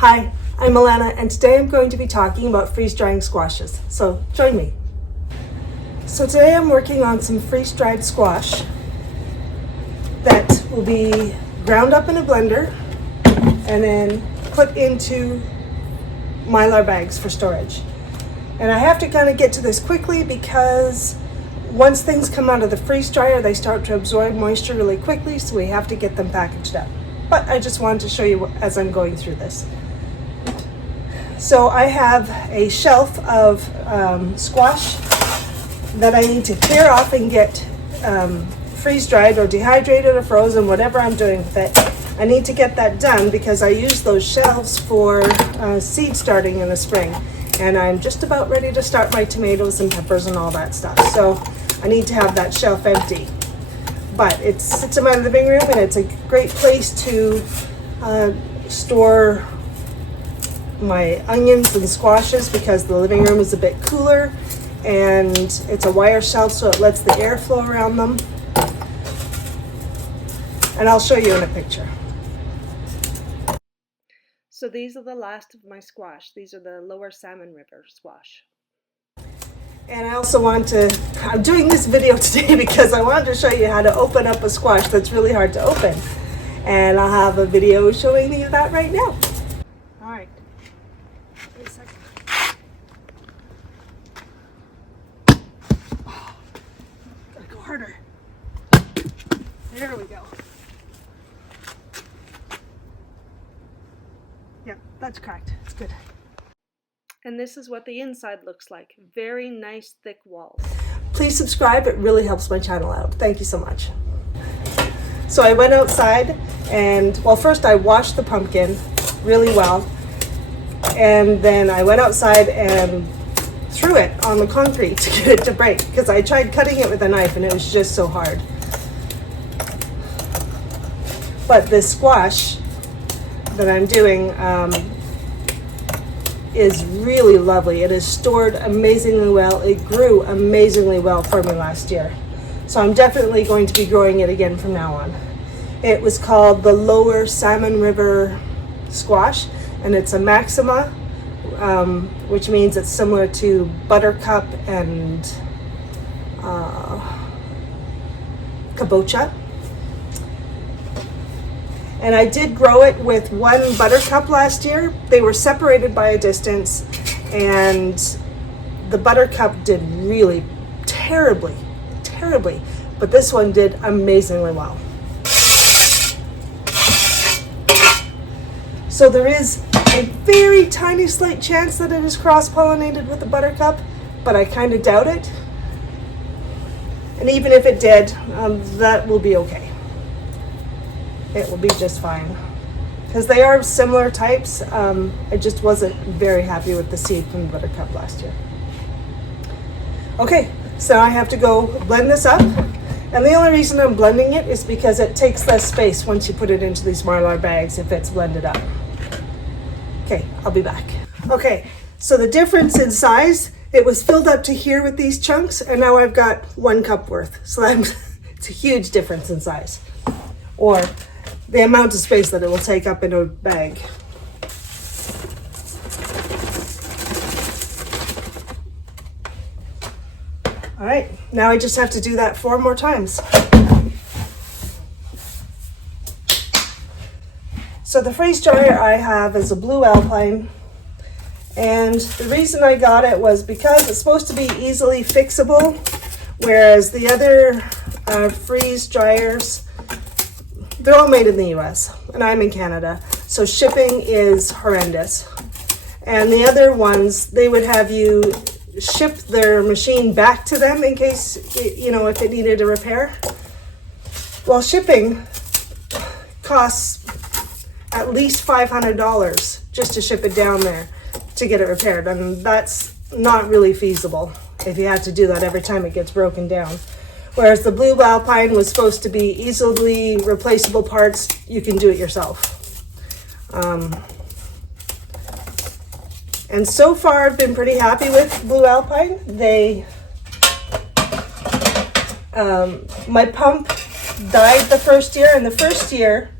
Hi, I'm Alana, and today I'm going to be talking about freeze-drying squashes, so join me. So today I'm working on some freeze-dried squash that will be ground up in a blender and then put into Mylar bags for storage. And I have to kind of get to this quickly because once things come out of the freeze dryer, they start to absorb moisture really quickly, so we have to get them packaged up. But I just wanted to show you as I'm going through this. So I have a shelf of squash that I need to clear off and get freeze dried or dehydrated or frozen, whatever I'm doing with it. I need to get that done because I use those shelves for seed starting in the spring. And I'm just about ready to start my tomatoes and peppers and all that stuff. So I need to have that shelf empty. But it sits in my living room and it's a great place to store my onions and squashes because the living room is a bit cooler and it's a wire shelf, so it lets the air flow around them. And I'll show you in a picture. So these are the last of my squash. These are the Lower Salmon River squash. And I also I'm doing this video today because I wanted to show you how to open up a squash that's really hard to open. And I'll have a video showing you that right now. All right. Wait a second. Oh, gotta go harder. There we go. Yeah, that's cracked. It's good. And this is what the inside looks like. Very nice thick walls. Please subscribe, it really helps my channel out. Thank you so much. So I went outside and, well, first I washed the pumpkin really well. And then I went outside and threw it on the concrete to get it to break because I tried cutting it with a knife and it was just so hard. But this squash that I'm doing is really lovely. It is stored amazingly well. It grew amazingly well for me last year. So I'm definitely going to be growing it again from now on. It was called the Lower Salmon River squash, and it's a maxima, which means it's similar to buttercup and kabocha. And I did grow it with one buttercup last year. They were separated by a distance, and the buttercup did really terribly, but this one did amazingly well. So there is a very tiny slight chance that it is cross-pollinated with the buttercup, but I kind of doubt it. And even if it did, that will be okay. It will be just fine because they are similar types. I just wasn't very happy with the seed from the buttercup last year. Okay, so I have to go blend this up, and the only reason I'm blending it is because it takes less space once you put it into these Mylar bags if it's blended up. Okay, I'll be back. Okay, so the difference in size, it was filled up to here with these chunks, and now I've got 1 cup worth. So it's a huge difference in size, or the amount of space that it will take up in a bag. All right, now I just have to do that 4 more times. So the freeze dryer I have is a Blue Alpine, and the reason I got it was because it's supposed to be easily fixable, whereas the other freeze dryers, they're all made in the US, and I'm in Canada, so shipping is horrendous. And the other ones, they would have you ship their machine back to them in case, if it needed a repair. Well, shipping costs at least $500 just to ship it down there to get it repaired, and that's not really feasible if you have to do that every time it gets broken down. Whereas the Blue Alpine was supposed to be easily replaceable parts, you can do it yourself. And so far I've been pretty happy with Blue Alpine. My pump died the first year, and the first year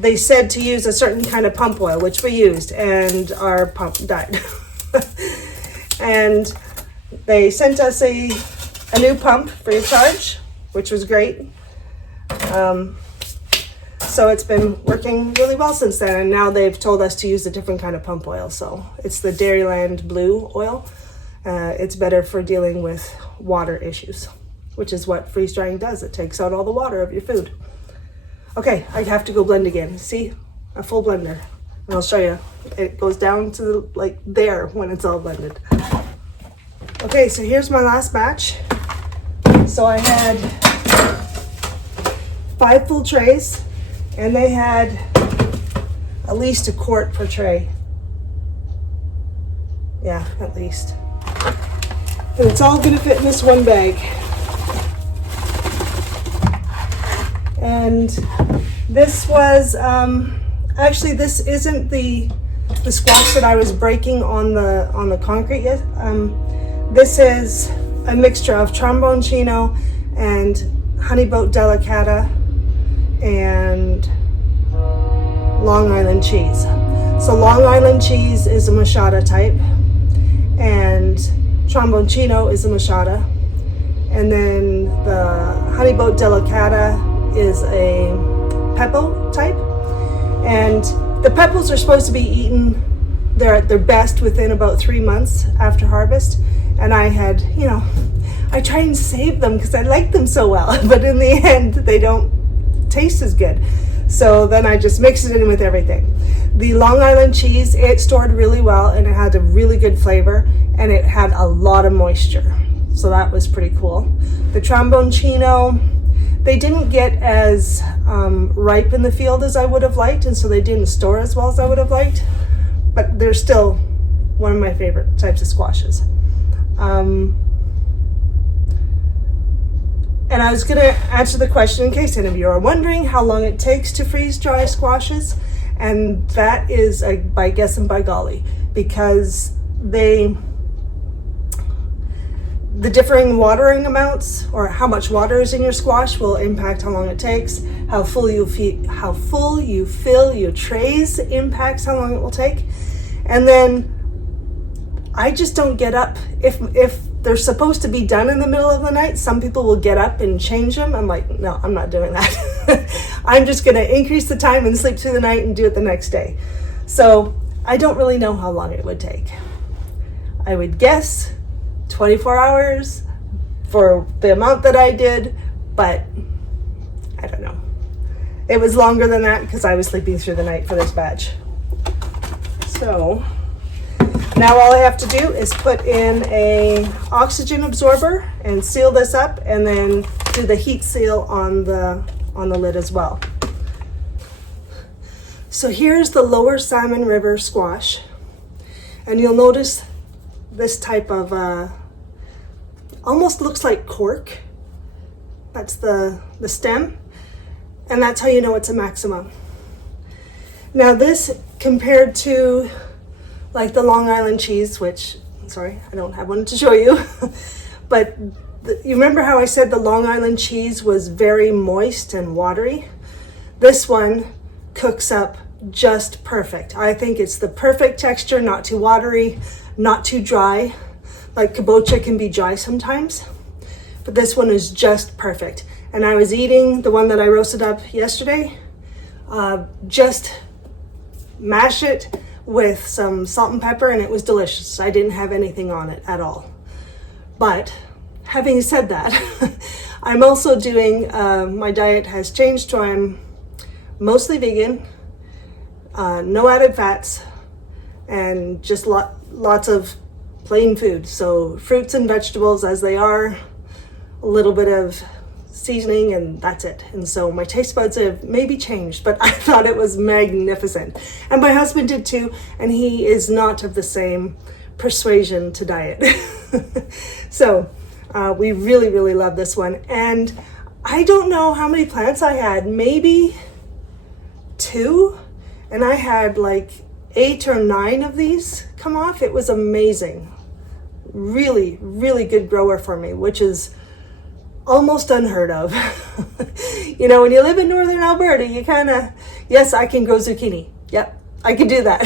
they said to use a certain kind of pump oil, which we used, and our pump died. And they sent us a new pump free of charge, which was great. So it's been working really well since then, and now they've told us to use a different kind of pump oil. So it's the Dairyland Blue oil. It's better for dealing with water issues, which is what freeze drying does. It takes out all the water of your food. Okay, I have to go blend again. See, a full blender. And I'll show you. It goes down to like there when it's all blended. Okay, so here's my last batch. So I had 5 full trays, and they had at least a quart per tray. Yeah, at least. And it's all gonna fit in this one bag. And this was, actually this isn't the squash that I was breaking on the concrete yet. This is a mixture of tromboncino and honeyboat delicata and Long Island cheese. So Long Island cheese is a machata type, and tromboncino is a machata, and then the honeyboat delicata is a peppo type. And the peppos are supposed to be eaten, they're at their best within about 3 months after harvest. And I had, I try and save them because I like them so well, but in the end they don't taste as good. So then I just mix it in with everything. The Long Island cheese, it stored really well, and it had a really good flavor, and it had a lot of moisture. So that was pretty cool. The tromboncino, they didn't get as ripe in the field as I would have liked, and so they didn't store as well as I would have liked, but they're still one of my favorite types of squashes. And I was going to answer the question in case any of you are wondering how long it takes to freeze dry squashes, and that is by guess and by golly, because the differing watering amounts, or how much water is in your squash, will impact how long it takes. How full you fill your trays impacts how long it will take. And then I just don't get up. If they're supposed to be done in the middle of the night, some people will get up and change them. I'm like, no, I'm not doing that. I'm just gonna increase the time and sleep through the night and do it the next day. So I don't really know how long it would take. I would guess 24 hours for the amount that I did, but I don't know. It was longer than that because I was sleeping through the night for this batch. So now all I have to do is put in a oxygen absorber and seal this up, and then do the heat seal on the lid as well. So here's the Lower Salmon River squash, and you'll notice this type of almost looks like cork. That's the stem, and that's how you know it's a Maxima. Now this, compared to like the Long Island cheese, which, sorry, I don't have one to show you, but you remember how I said the Long Island cheese was very moist and watery? This one cooks up just perfect. I think it's the perfect texture, not too watery, not too dry. Like kabocha can be dry sometimes, but this one is just perfect. And I was eating the one that I roasted up yesterday. Just mash it with some salt and pepper, and it was delicious. I didn't have anything on it at all. But having said that, I'm also doing, my diet has changed, so I'm mostly vegan, no added fats, and just lots of plain food. So fruits and vegetables as they are, a little bit of seasoning, and that's it. And so my taste buds have maybe changed, but I thought it was magnificent. And my husband did too, and he is not of the same persuasion to diet. So we really, really love this one. And I don't know how many plants I had, maybe 2, and I had like 8 or 9 of these come off. It was amazing. Really, really good grower for me, which is almost unheard of. You know, when you live in northern Alberta, you kind of Yes, I can grow zucchini. Yep, I can do that.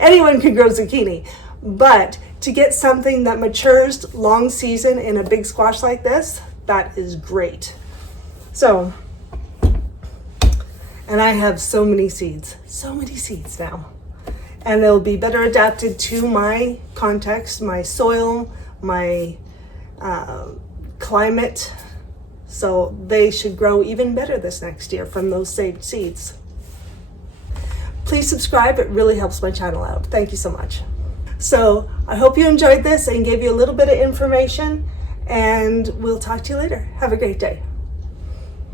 Anyone can grow zucchini. But to get something that matures long season in a big squash like this, that is great. So, and I have so many seeds now. And they'll be better adapted to my context, my soil, my climate. So they should grow even better this next year from those saved seeds. Please subscribe, it really helps my channel out. Thank you so much. So I hope you enjoyed this and gave you a little bit of information, and we'll talk to you later. Have a great day.